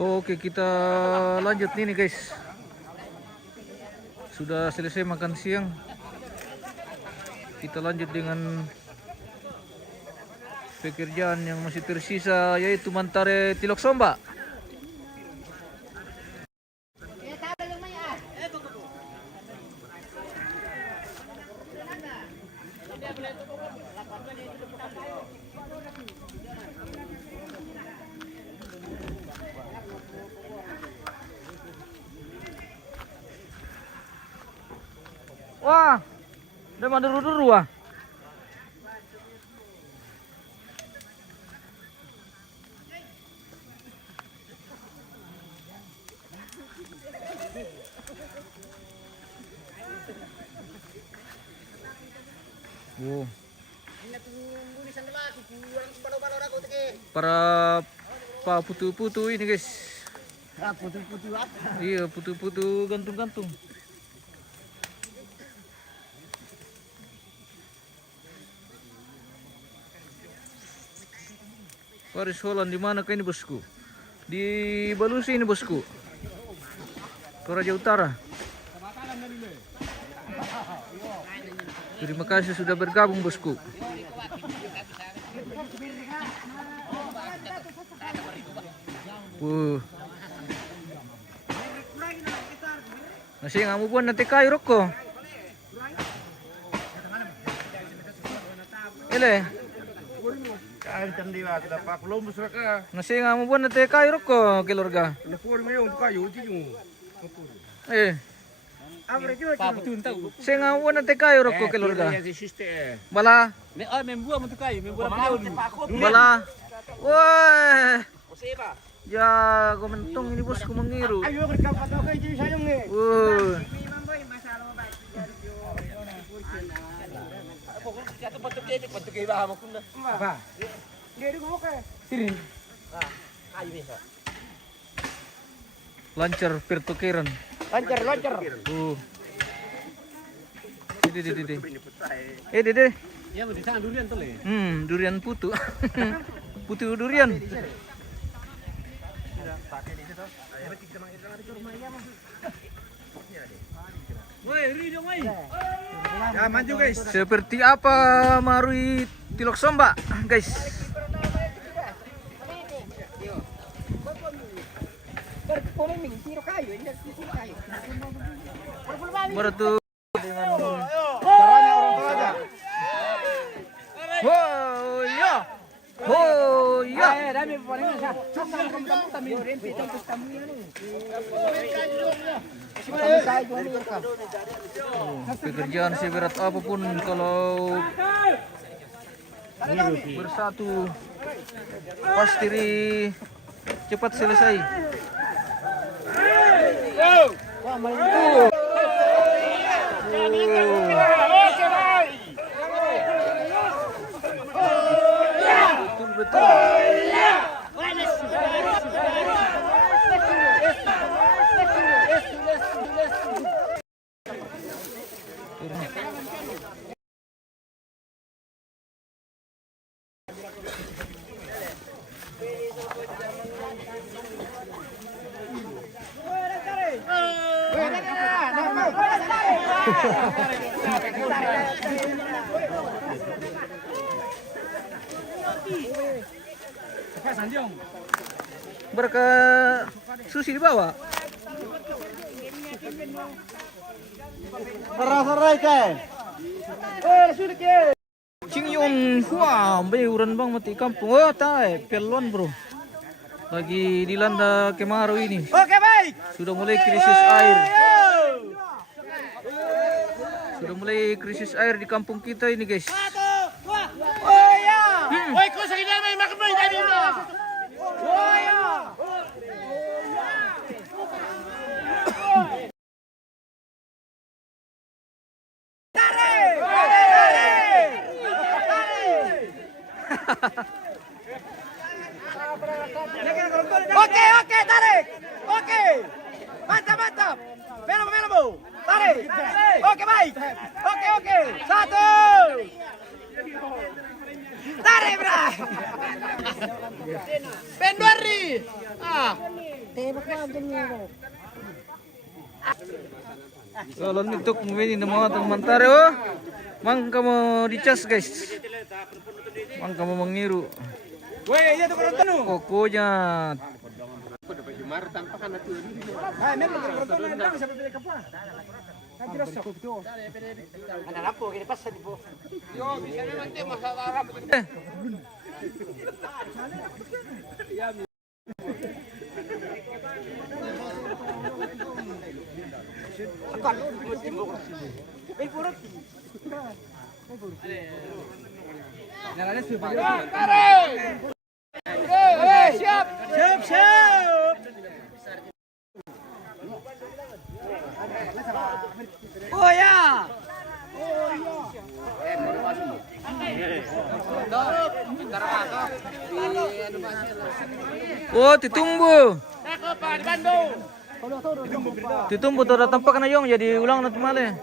Oke, kita lanjut nih guys. Sudah selesai makan siang. Kita lanjut dengan pekerjaan yang masih tersisa, yaitu Mantare Tilok Somba. Wah, udah manduru-duru wah. Wow. Para pak putu-putu ini guys. Putu-putu apa? Iya, putu-putu gantung-gantung. Paris Holland di mana ini bosku? Di Balusi ini bosku. Toraja Utara. Terima kasih sudah bergabung bosku. Nasi ngamu buat nanti kayu rokok. Ele. Nasi ngamu buat nanti kayu rokok keluarga. Saya ngamu buat nanti kayu rokok keluarga. Bala. Bala. Wah. Ya, komentong ini bosku mengiru. Ayo berkapat oke jadi sayang nih. Lancar pertukaran. Lancar. Dede. Ya mau disana durian tuh le. Durian putu. Putu durian. Ya maju guys. Seperti apa Marui Tilok Somba, guys? Bertu dengan Caranya orang tua aja. oh ya. Oh ya. Pekerjaan seberat apapun kalau bersatu pasti cepat selesai. Betul. Berka sushi dibawa. Sarai kan. Sudah ke. Cingyong hua, bayuran bang mati kampung. Oh, tai, pelon bro. Lagi dilanda kemarau ini. Oke baik. Sudah mulai krisis air. Sudah mulai krisis air di kampung kita ini, guys. Oh ya. Woi, kau sakit main makan main tadi. Oh ya. Oke, tarik. Oke. Mantap. Melo. Tarik. Oke, baik. Oke. Satu. Tarik, bra. Penduari. Kalau nituk mungkin ini mau teman-teman oh. Mang kamu dicas guys. Mang kamu mengiru. Woi, iya tuh penonton. Kokonya. Ah, memang penonton ada bisa pilih apa? Kan jelas cukup tuh. Ada lampu gini pas di po. Yo, bisa nanti masalah Arab. Siap. Oh ya. Oh, ditumbu. Pak di Bandung. Ditumbu tuh datang pakai nayong jadi ulang nanti malah.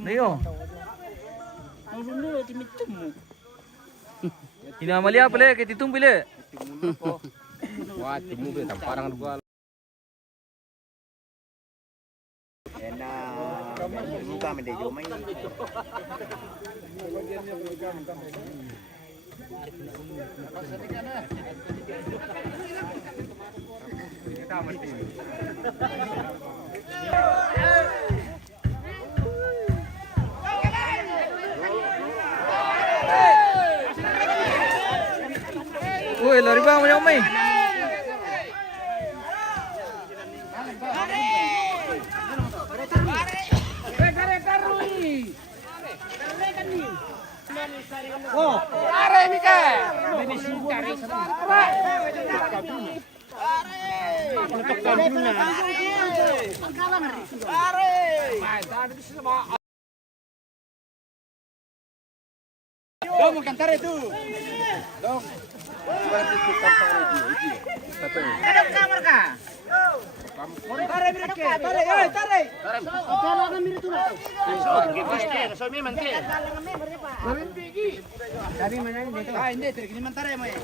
Nayong. Ini amalia apa le? Kita ditumbu le. Wah, timu be tamparan gua. Buka mendejo main. Woi, lari bang macam mai. Oh, are Mika. Ini singkari. Dong, mau cantar itu. Dong. Ada kamar kah? Tarik mereka, tarik, tarik. Kalau kami itu lah. So, mi mante. Kami mana ini? Ah, ini terus ini mentara ya, Mai.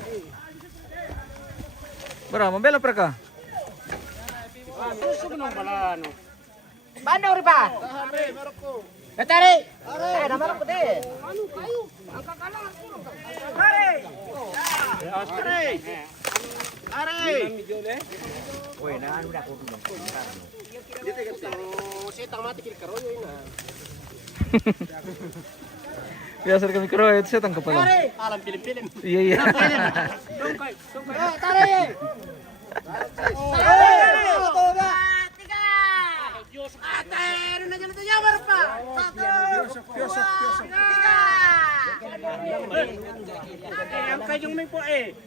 Berapa bela mereka? Bandung riba. Tarik. Ada mana putih? Tarik. Tarik. Tarik. Woi, nah udah aku bilang. Dia tekan setang mati kiri karoyo ini. Biasa kami kero itu saya tangkap alam. Alam film-film. Iya iya. Dongkai, dongkai. Tarik.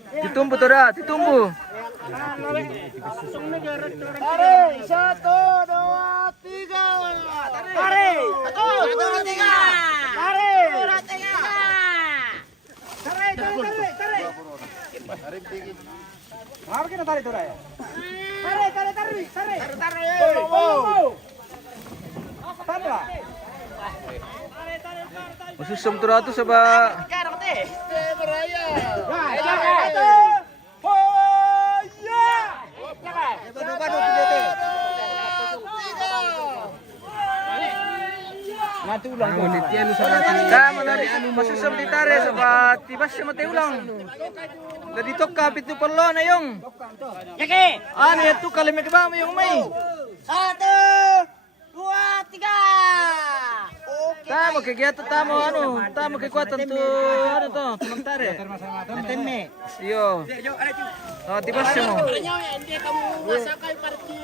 Ditumbu tuh dah, ditumbu. Tarik, 1, 2, 3. Tarik. 1, 2, 3. Tarik. 3. Tarik, tarik, tarik. Tarik tinggi. Apa kita tarik tuh ya? Tarik, tarik, tarik, tarik. Tarik. Tarik. Masusum tuh ratu seba. Beraya. Mati ulang kau ni tiada nusa mati. Tama tadi masusum ditare seba tibas sama teh ulang. Jadi tokka pitu perlo na yung. Yaki. Ano itu kali may kibama yung may. 1, 2, 3. Tama kegiatan tama ano, tama kekuatan tu ano to, tementare. Temme. Iyo. Oh, tibas mo. Hindi kamu masakay parti.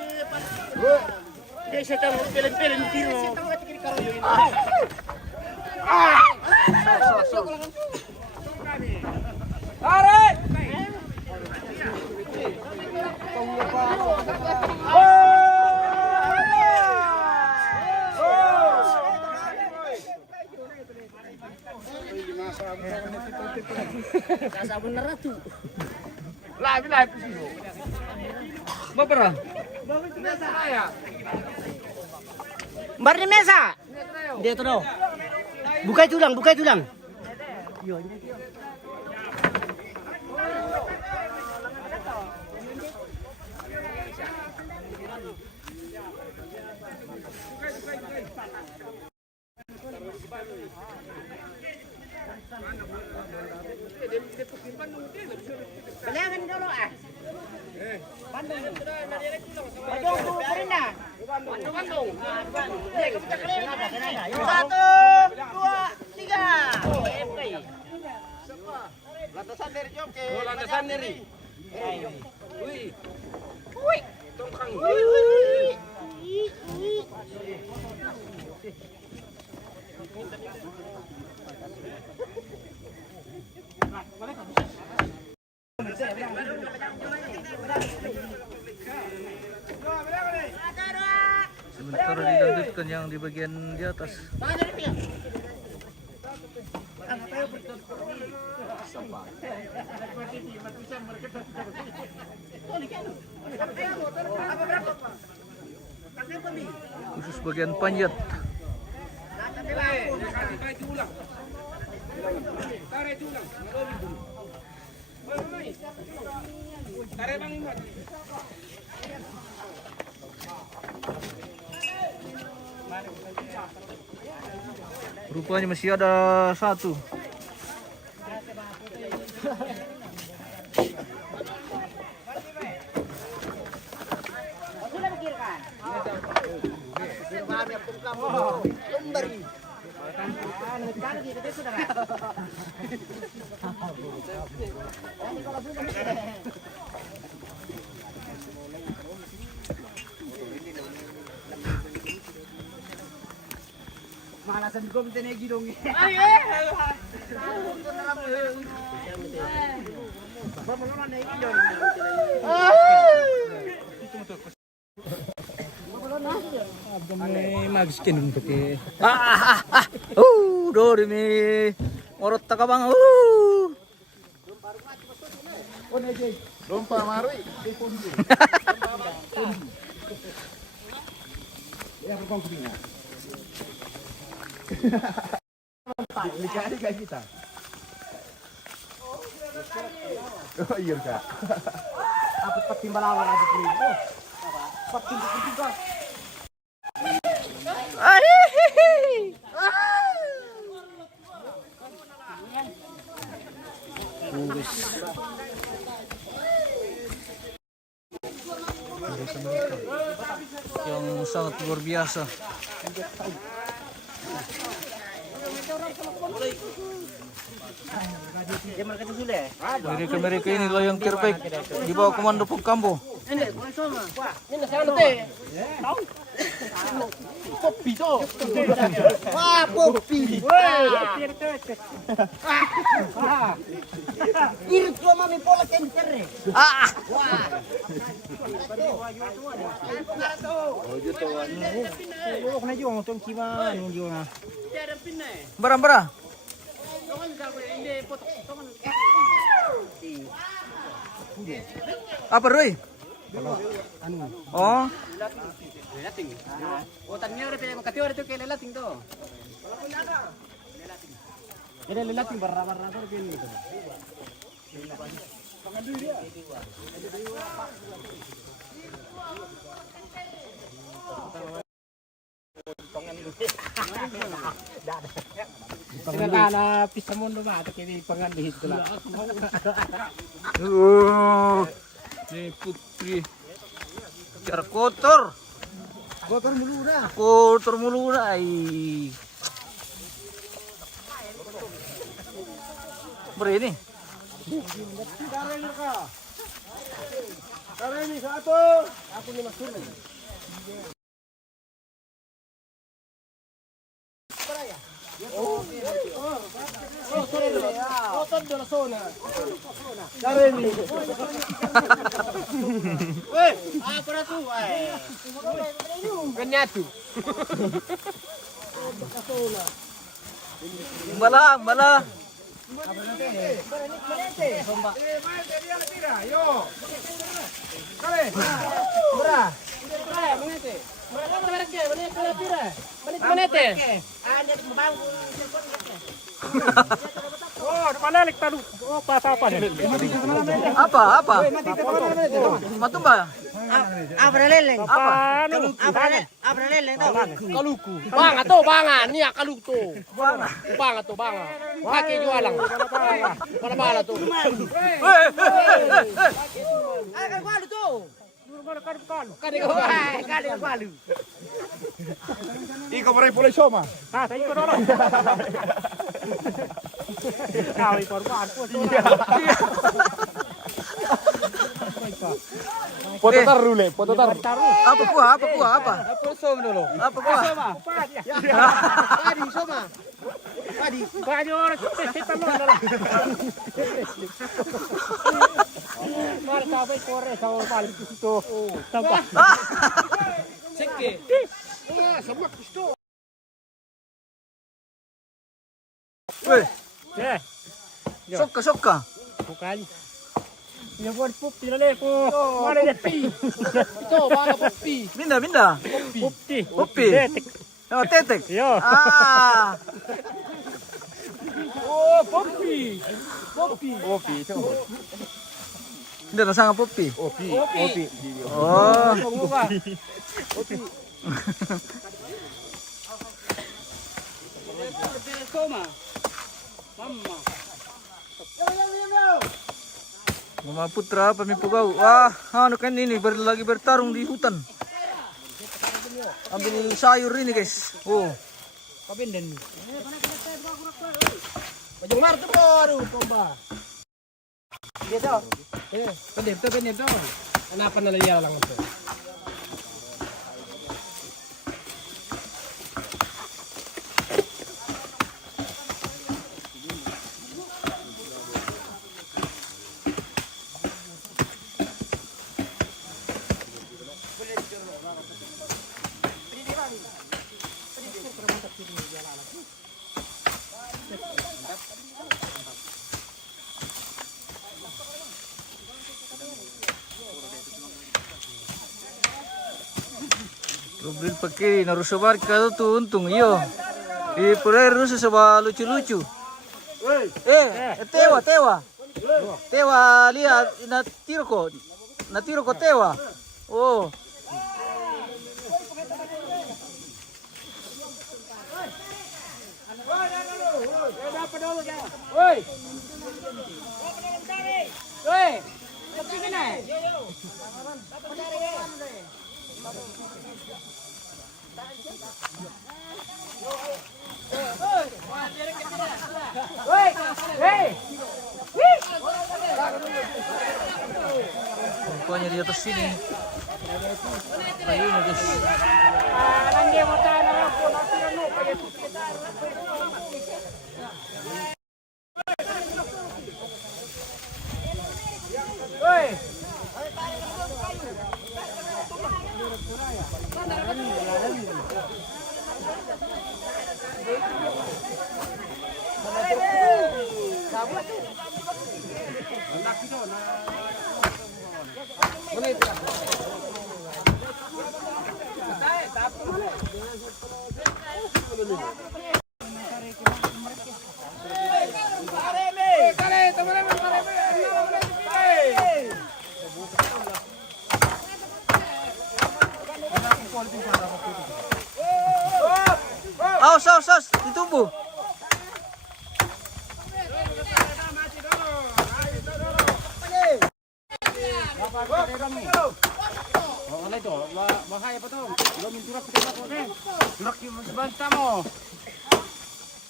Hindi siya tayo piling-piling tiro. Tarik! Kasabon na ratu. Bila preciso. Mabara. Bar di mesa. Dito daw. Bukay tulang, bukay tulang. Kailangan dulu ah. Bandung. Bandung tuh Perinda. Bandung. Satu, dua, tiga. Lantasan dari Joke. Oh, lantasan dari. Wih. Wih. Tongkang. Sementara dilanjutkan yang di bagian di atas. Khusus bagian panjat. Rupanya masih ada satu. Malasan gom tenegi dong. Magskin untuk ke. Dorimi. Morot ta ka bang? Lompa marui. Ya berkong kupingnya. Dikali kayak kita. Oh iya kak. Apa patimbalawan aja tuh. Patimbalawan. Yang sangat luar biasa. Mereka inilah yang terbaik di bawah komando Pengkambo. Kopi tuh. Wah, kopi. Ini cuma mami pola kencer. Ah. Bara. Apa Roy? Oh. Lelating. Oh, tanya udah pengen kati itu kayak lelating tuh. Jadi lelating barra-barra tuh kayak gitu. Sinakana pisamon na ito kini pangandihit ko lang. Ini putri. Cara kotor. Kotor mulu na. Kotor mulu na. Ini. Kareni satu. Aku ni masuk. Kotor dulu zona. Kareni. Weh, apa tu? Kanyatu. Bala. Oh, panalik talu. Oh, pas apa nih? Apa? Matumba. Abra leleng. Apa? Abra leleng tau. Kaluku. Banga to, banga. Nia kaluku to. Banga. Banga to, banga. Pakai jualan. Mana to. Ay, kalu tu. Kade ko. Kali kalu. Ikaw pa rin pula soma. Ah, tayo ko dolo. Kau iporman po. Foto tar rule, foto tar. Apa kuah? Apa? Apa som dulu? Apa kuah? Padi soma. Padi. Padi orang kita lo. Mar kabe kore sama balik itu. Sampah. Seke. Sama kusto. Weh, Eh, sokka. bukan. Ya buat pupti lale po. Mana dia pi? Ito, banga popi. Minda. Pupti. Pupti. Detek. Oh, tetek. Yo. Ah. Oh, pupti. Pupti. Popi itu. Hindi nasanga popi. Popi. Oh. Mama Putra, pamipugao. Ano kan ini lagi bertarung di hutan. Ambil sayur ini guys. Oh. Kabinden. Bajong mar tu baru tomba. Dia tu. Pendir tu. Kenapa nalaya lang tu? Goblin pakai naruso barca tuh untung iyo. Di pura ruso sama lucu-lucu. Tewa. Tewa lihat natiro ko tewa. Oh. Pokoknya di atas sini. Ayun guys. Saus, ditumbuh. Ano ito? Mahaya pa to. Lo minturak pa ko eh. Durak yung banta mo.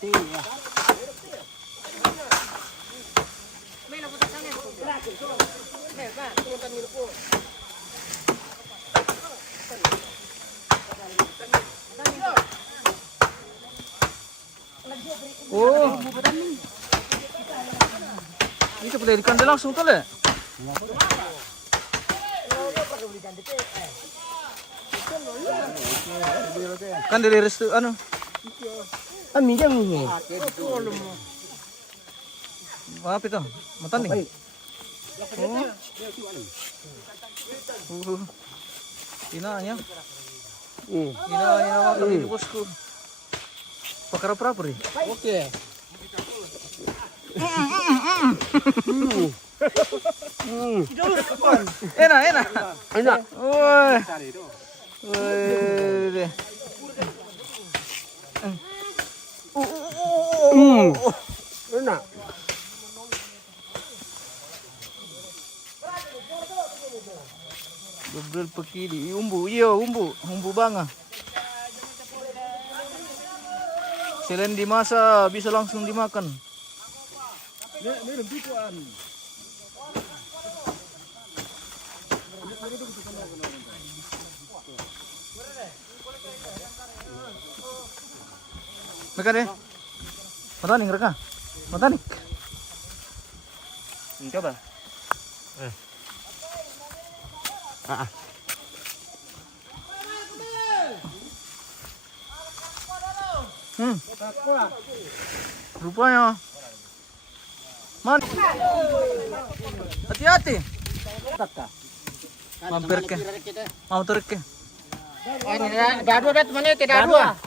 Tiya. Oh. Ini pala ikan langsung tuh le. Kan dari restu anu. Ami jam ni. Apa itu? Matanding. Inanya. Inanya makan ini bosku. Pakar apa nih? Oke. Enak, enak. Enak. Woi. Woi. Enak. Double pekiri, umbu banga. Selain dimasak, bisa langsung dimakan. Mereka deh. Matanik mereka. Matanik. Coba. Rupanya. Man. Hati-hati. Mampir ke. Mampir ke. Tidak ada temannya, tidak ada.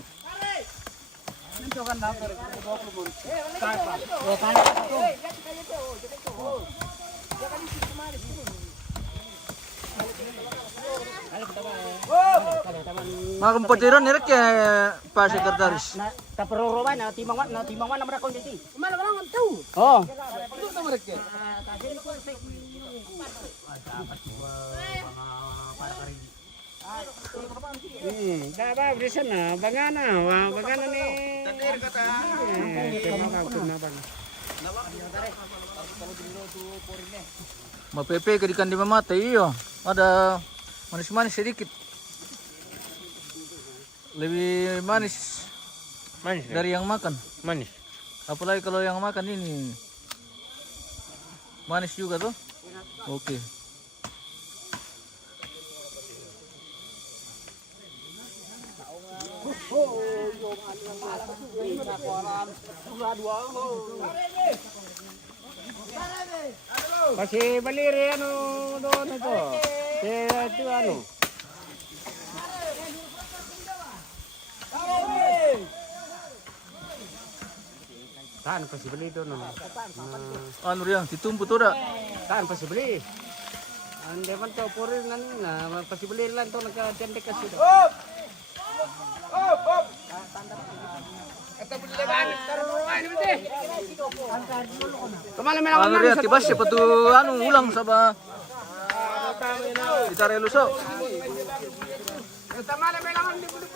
Makan potiran ni rek Pak Sekretaris. Tak perlu roban, timang mana mereka kondisi. Mana orang tahu? Oh. Itu sama mereka. Baba di sana, bangana ni. Tadir kata. Mapepe ke ikan di mata iyo. Ada manis-manis sedikit. Lebih manis dari yang makan. Manis. Apalagi kalau yang makan ini manis juga tuh. Oke. Masih baliri ano doon ito. Itu ano. Saan pasti beli itu no. Anu yang ditumpu tuh dah. Saan pasti beli. Ande man to purin na pasti beli lang to nagka-tende kasi. Op! Kata beliban, taruhan ini betul. Kemana melang Anu yang tibas siapa tuh anu ulang sama ditarik luso. Kata mana melangan di bulu.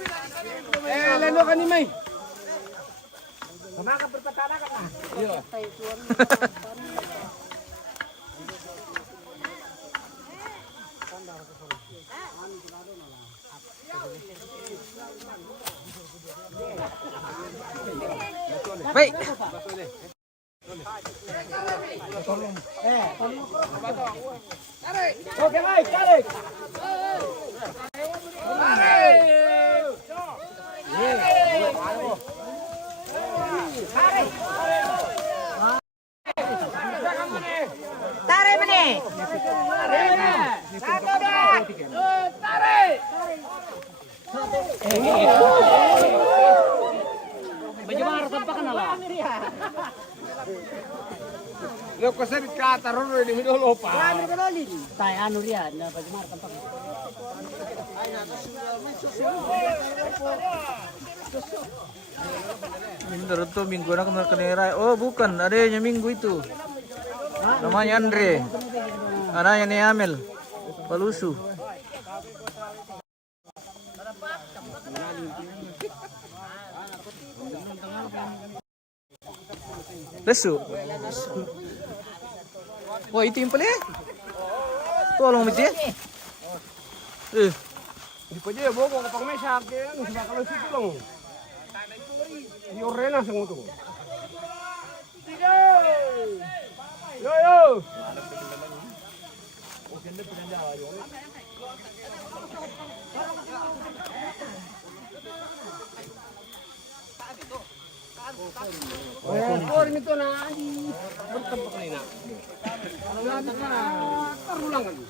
Leno kan ni mai. Maka berpetana kan lah. Iya. Baik. Oke, baik, tarik. Tarik bene. Tarik. Bagaimana tanpa kenal? Lo kasi ka taruhan di middle opa. Tai anu dia, bagaimana tanpa kenal? Bentar tuh minggu nak kena kenerai. Oh bukan, adanya minggu itu. Namanya Andre. Anaknya nih Amel. Palusu. Lesu. Wah itu impel ya? Tolong mesti. Di paje bobo ka pang mesa ke ano sa kalau situ lang. Yo rena sa mo to. Yo yo. Oh, ini tuh nah di bertempat ini nak. Terulang lagi.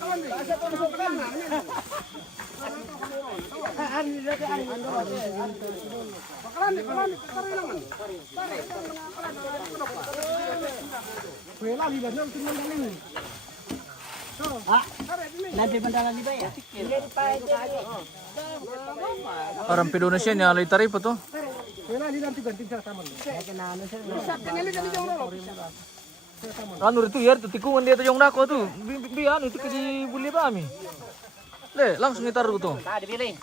Kawan ni, asal tu masuk kawan nak. Kawan ni, terulang. Kuela lihat nak cuma ini. Nanti bandalan di bayar. Orang Indonesia ni alai tarif tu. Kuela lihat tu ganti sama. Anu itu ya, tu tikungan dia tu yang nak tu. Biar itu kerja boleh kami. Le, langsung ditaruh tu. Tak dipilih.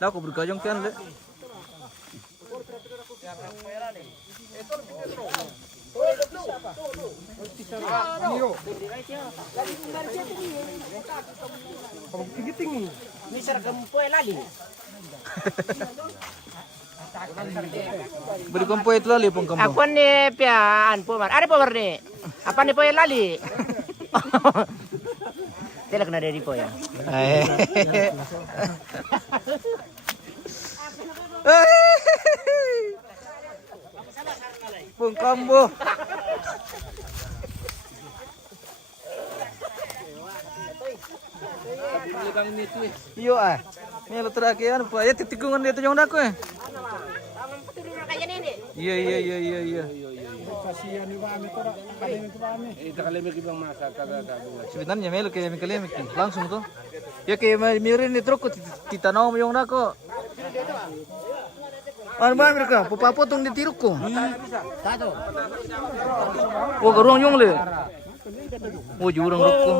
Dah aku berkajang kian le. Tinggi-tinggi. Ini seragam poe lagi. Beri kompoy itu lali pun kamu. Aku ni pian pomar. Ada pomar ni. Apa ni poe lali? Tidak kena dari poe ya. Pun kambo. Iyo ah. Ni lo terakhir apa? Ya tikungan dia tu yang nak eh. Iya. Kasihan ni kami tu, kami tu kami. Ita kalimik ibang masa kagagawa. Sebenarnya melo kayak mikalemik langsung tuh. Ya kayak mirin ni truk titanaw mo yung nako. Ano ba mereka? Papapotong di tiruk ko. Satu. Oh, garuang yung le. Oh, jurang rok ko.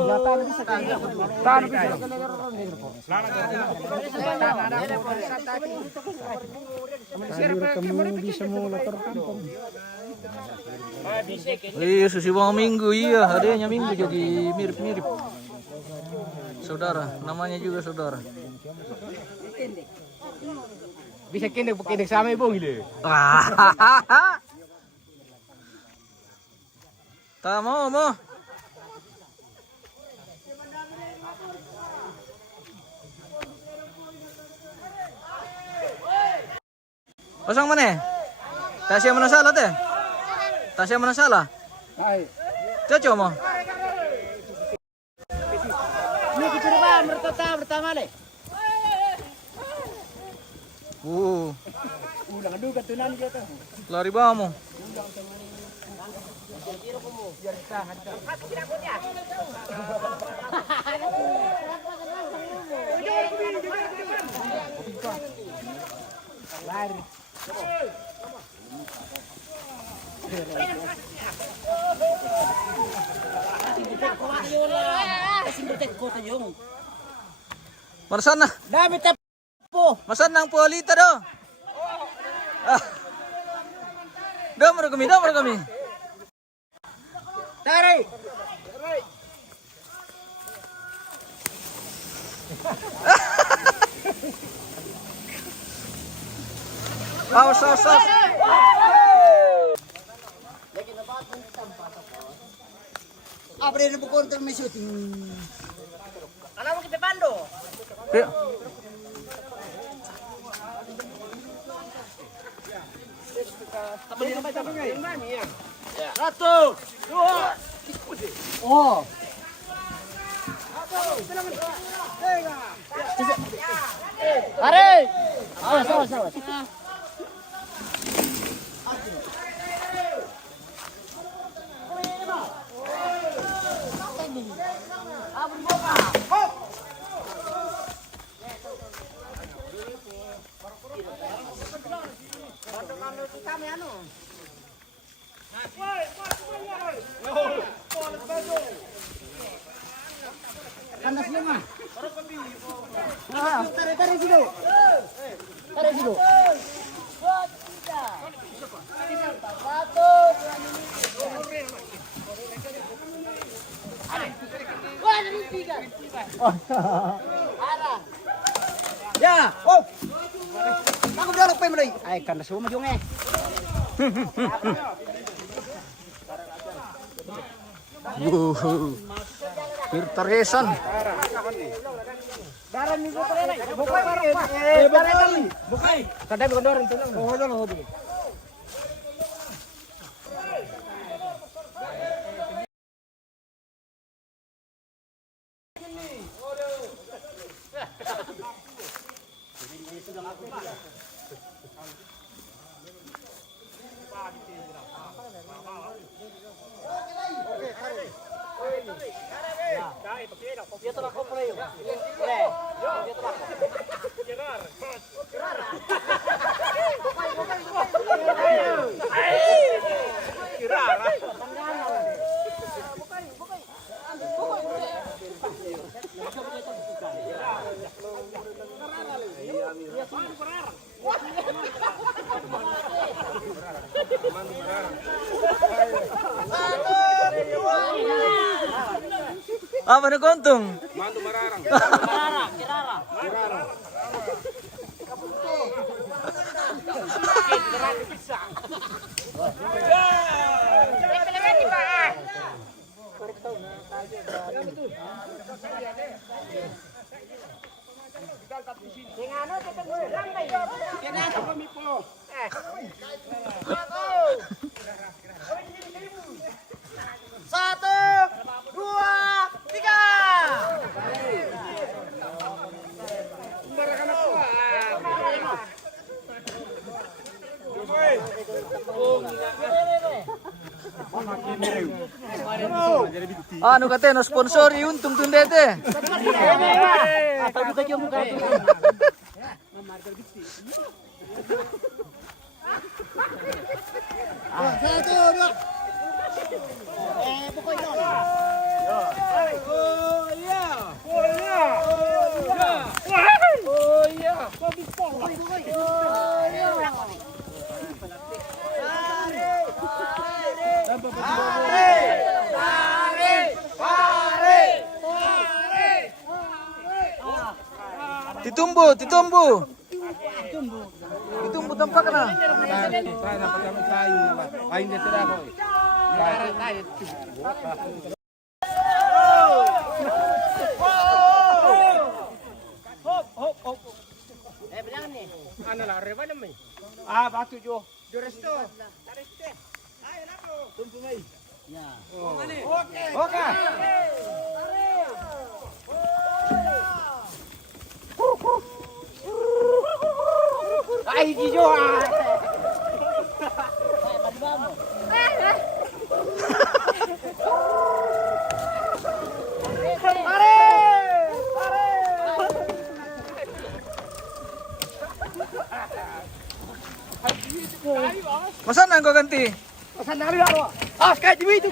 Susibang minggu iya, adanya minggu jadi mirip-mirip. Saudara, namanya juga saudara. Bisa kinig sama ibu gila. Tak mau. Pasang mana? Tasya mana salah teh? Tasya mana salah? Hai. Cocok mo? Ini kita coba pertama deh. Ulang aduh katunan kita. Lari ba mo? Lari. Marasan na? Dami tapo. Masan nang pualita do? Do mo kami. Tarik. Awas. Apa dia pukul terus shooting? Anak kita pando. Satu, dua, oh. Tarik. Awas. Kandas lima. Tarik situ. Ya, oh. Aku udah lupa mulai. Ay, kandas mo yung eh. Pirtaresan. Daran minggu terakhir. Bukai barang. Bukai. Kadang gondor itu lang. Oh, hobi. Apa na kontong? Mandu mararang. Kirara. Satu, dua, tiga. Anu kate no sponsori untung tundete. Apa buka jom buka. Satu, dua. Pokoknya. Oh iya. Ditumbu. Ditumbu tempat kana. Saya dapat kami kain apa? Kain dia tidak kok. Bilangan nih. Ano lah, reba naman. Batu jo. Resto. Ya. Oke. Ay, Gijo. Masan ang ganti? Pesan dari apa? Kayak di itu.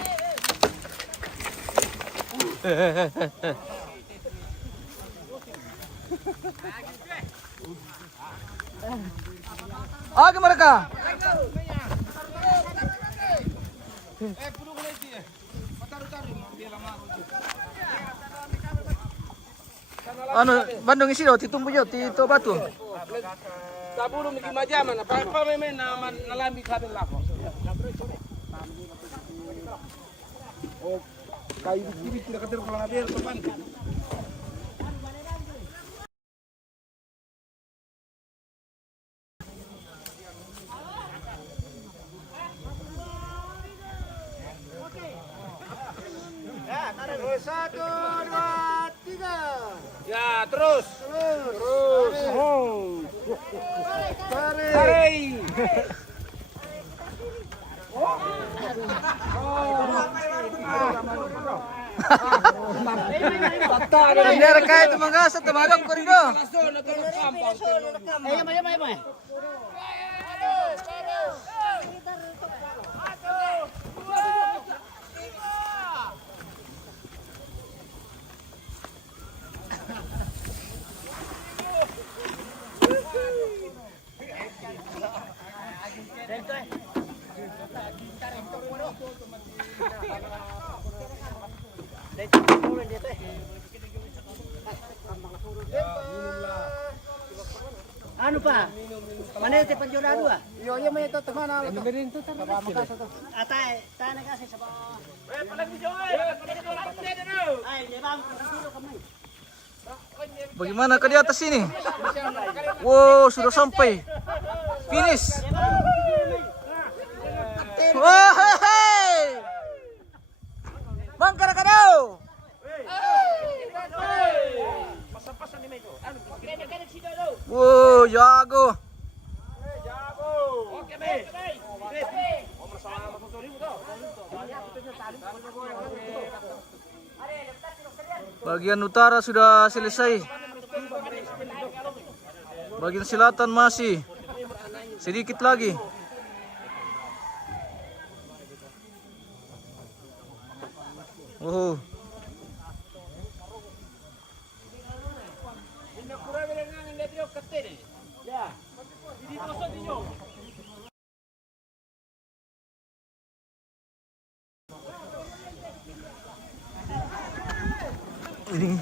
Gimana ka? Ano, Bandung isi do, titumbu yo, tito batu. Sa bulong miki majaman, pa may nalambi sabi lako. Oh, kayu dikiri tidak ketir kalau nabel teman. Satu, dua, tiga. Ya, terus. Tarik. Bendera kahit mga sa tumadok ko rin do. Ayo. Anu pa? Mana yung tipan jodoh dua? Iya may ito teman ala. Atay, tayo na kasi sa ba? Palag ni Joel. Ay, di ba? Kasuro ka man. Bagaimana ke di atas ini? Wow, sudah sampai. Finish. Wah, Bang kadang-kadang. Wow, jago. Bagian utara sudah selesai. Bagian selatan masih sedikit lagi. Oh. Ini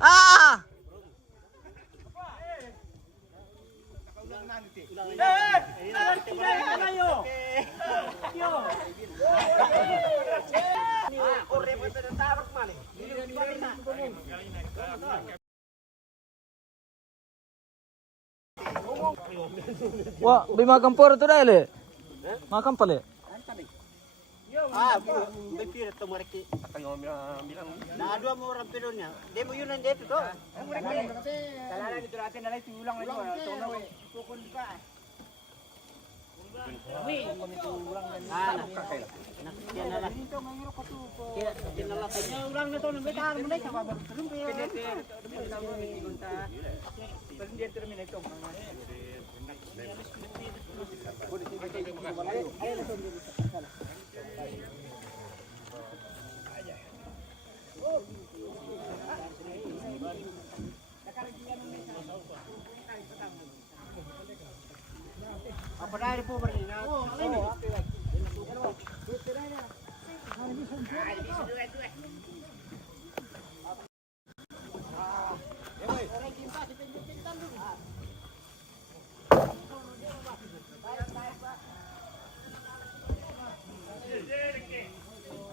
ah! Wah, bimakam poro tu dah le. Makam pale. Bipir to mereka. Bilang. Nah, dua mau orang pedonya. Demo yunan dia tu tu. Kalau di teratin nalai tulang lagi. Pukul ka. Apa dah po beri na?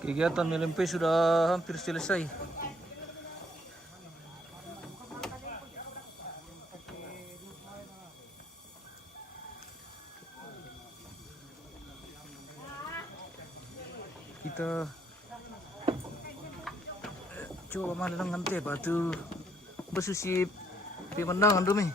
Kegiatan melempe sudah hampir selesai. Kita coba malang nanti batu bersusip pemandangan dulu.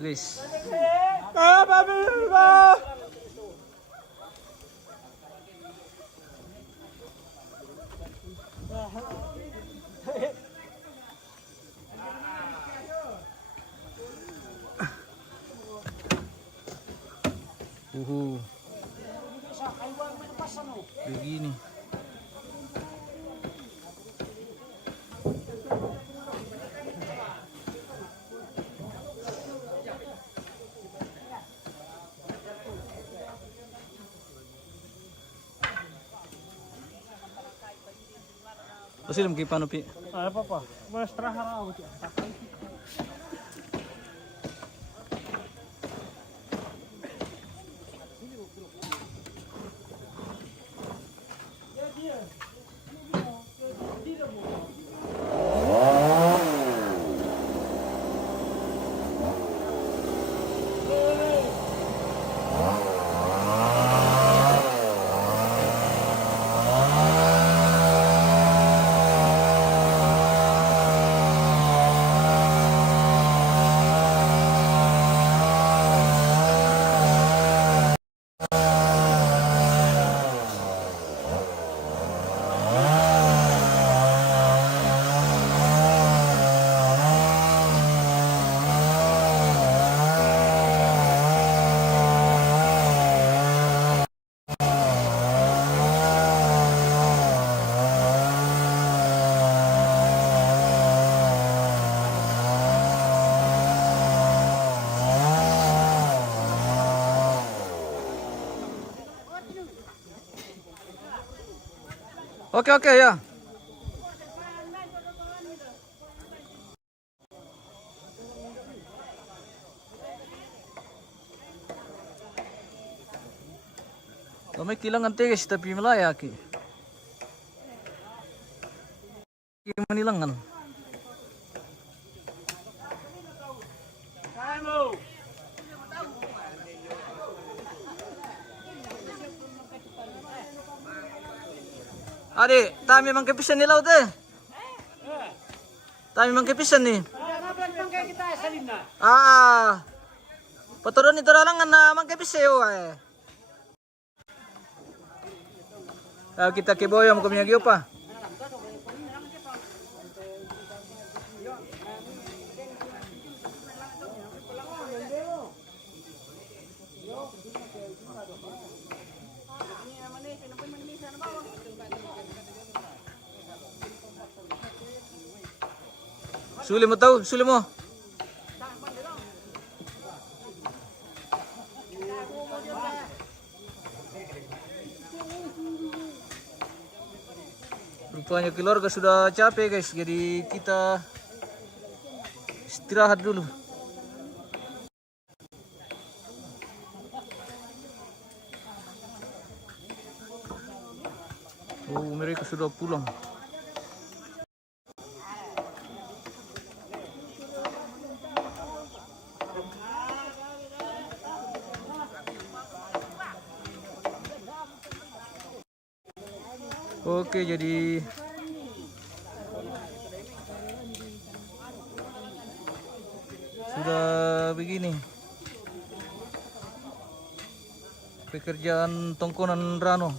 Lis. Begini. Pasilim kay paano pi. Apa pa? Mas trahara ako. Oke oke ya. Kami kilangan tegas tapi melaya ki. Manilangan. Ade, tami mang kepisan nila udah. Tami mang kepisan nih. Ah, paturon ito lang na mang kepiseo eh. Kita kiboyom kami nagyo pa. Suli mo tau, suli mo. Rupanya keluarga sudah capek guys, jadi kita istirahat dulu. Oh, mereka sudah pulang. Oke, jadi sudah begini pekerjaan tongkonan Rano.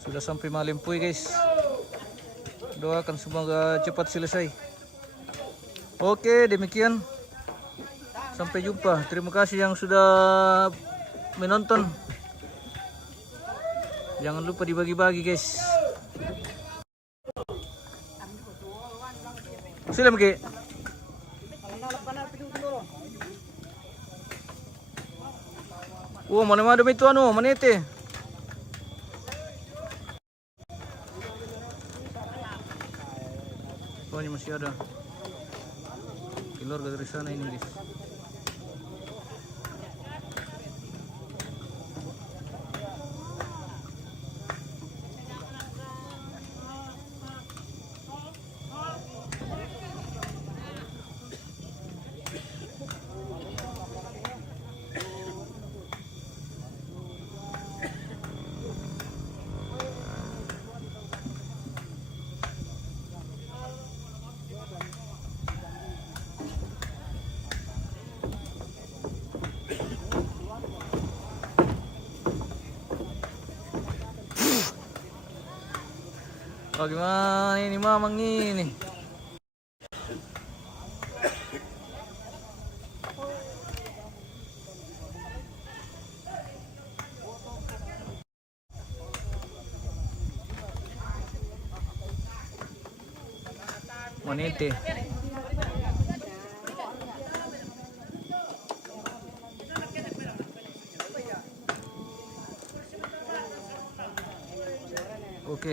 Sudah sampai Malimpui guys. Doakan semoga cepat selesai. Oke, demikian. Sampai jumpa. Terima kasih yang sudah menonton. Jangan lupa dibagi-bagi guys. Silam ke. Oh, mana-mana itu anu, manete. Oh, ini masih ada. Keluarga dari sana ini guys. Bagaimana ini mamang ini? Manete. Oke.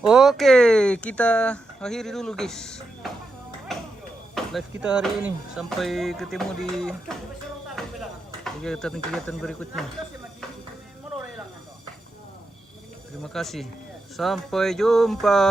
Oke, kita akhiri dulu guys live kita hari ini. Sampai ketemu di kegiatan berikutnya. Terima kasih. Sampai jumpa.